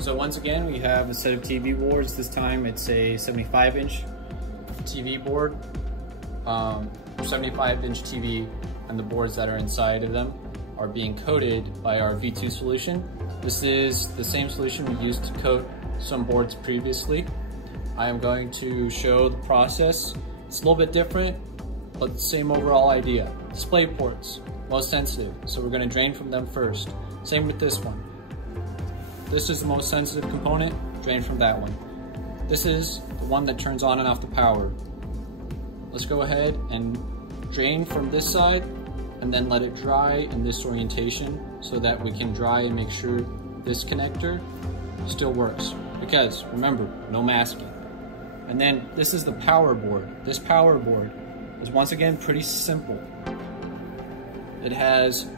So once again, we have a set of TV boards. This time it's a 75-inch TV board, 75-inch TV, and the boards that are inside of them are being coated by our V2 solution. This is the same solution we used to coat some boards previously. I am going to show the process. It's a little bit different, but the same overall idea. Display ports, most sensitive, so we're going to drain from them first. Same with this one. This is the most sensitive component, drain from that one. This is the one that turns on and off the power. Let's go ahead and drain from this side and then let it dry in this orientation so that we can dry and make sure this connector still works. Because remember, no masking. And then this is the power board. This power board is once again pretty simple. It has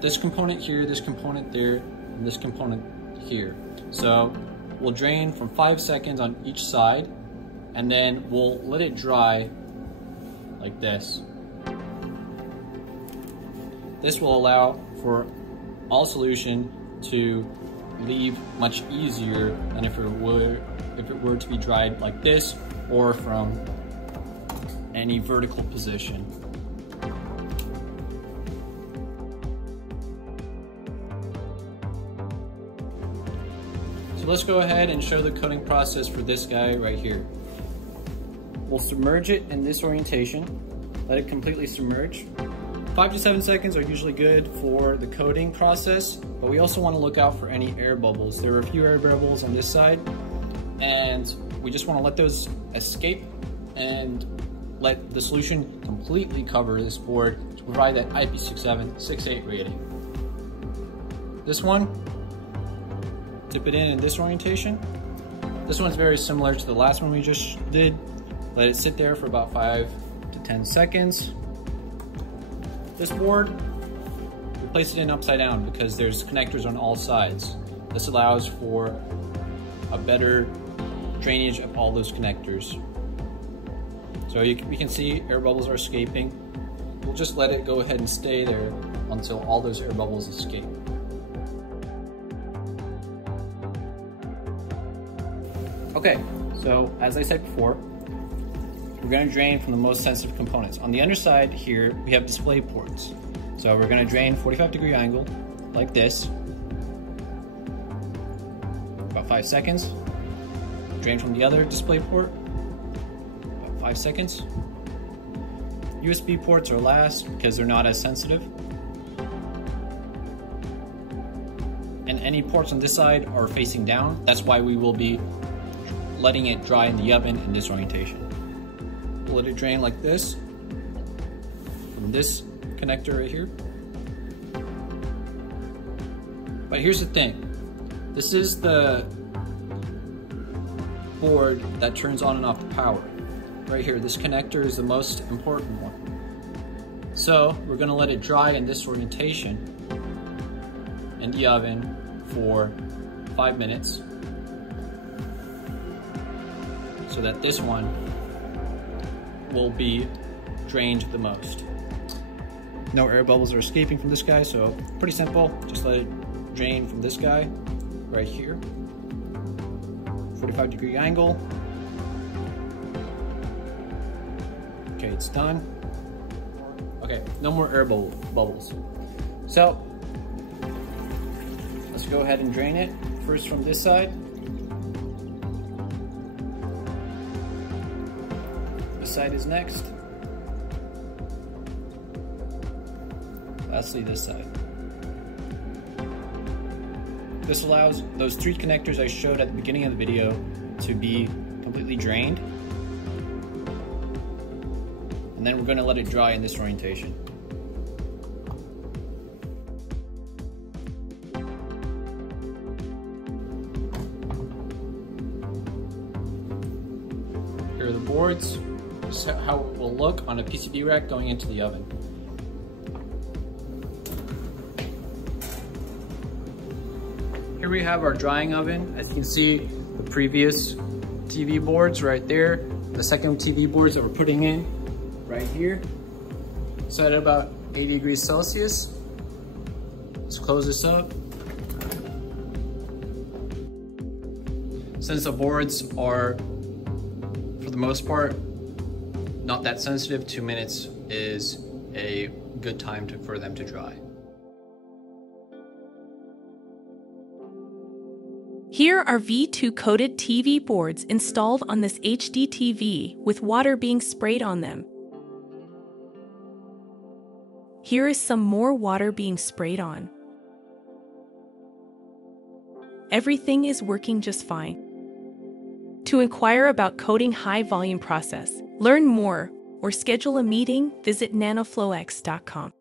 this component here, this component there, and this component here. So we'll drain from 5 seconds on each side, and then we'll let it dry like this. This will allow for all solution to leave much easier than if it were to be dried like this or from any vertical position. So let's go ahead and show the coating process for this guy right here. We'll submerge it in this orientation, let it completely submerge. 5 to 7 seconds are usually good for the coating process, but we also want to look out for any air bubbles. There are a few air bubbles on this side, and we just want to let those escape and let the solution completely cover this board to provide that IP68 rating. This one, dip it in this orientation. This one's very similar to the last one we just did. Let it sit there for about 5 to 10 seconds. This board, we place it in upside down because there's connectors on all sides. This allows for a better drainage of all those connectors. So you can see air bubbles are escaping. We'll just let it go ahead and stay there until all those air bubbles escape. Okay, so as I said before, we're going to drain from the most sensitive components. On the underside here, we have display ports. So we're going to drain 45-degree angle like this, about 5 seconds. Drain from the other display port, about 5 seconds. USB ports are last because they're not as sensitive. And any ports on this side are facing down. That's why we will be letting it dry in the oven in this orientation. We'll let it drain like this from this connector right here. But here's the thing. This is the board that turns on and off the power. Right here, this connector is the most important one. So we're gonna let it dry in this orientation in the oven for 5 minutes so that this one will be drained the most. No air bubbles are escaping from this guy, so pretty simple. Just let it drain from this guy right here. 45-degree angle. Okay, it's done. Okay, no more air bubbles. So let's go ahead and drain it. First from this side. Side is next. Lastly, this side. This allows those 3 connectors I showed at the beginning of the video to be completely drained. And then we're going to let it dry in this orientation. Here are the boards. This is how it will look on a PCB rack going into the oven. Here we have our drying oven. As you can see, the previous TV boards right there, the second TV boards that we're putting in right here. Set at about 80 degrees Celsius. Let's close this up. Since the boards are, for the most part, not that sensitive, 2 minutes is a good time for them to dry. Here are V2 coated TV boards installed on this HDTV with water being sprayed on them. Here is some more water being sprayed on. Everything is working just fine. To inquire about coating high volume process, learn more, or schedule a meeting, visit nanoflowx.com.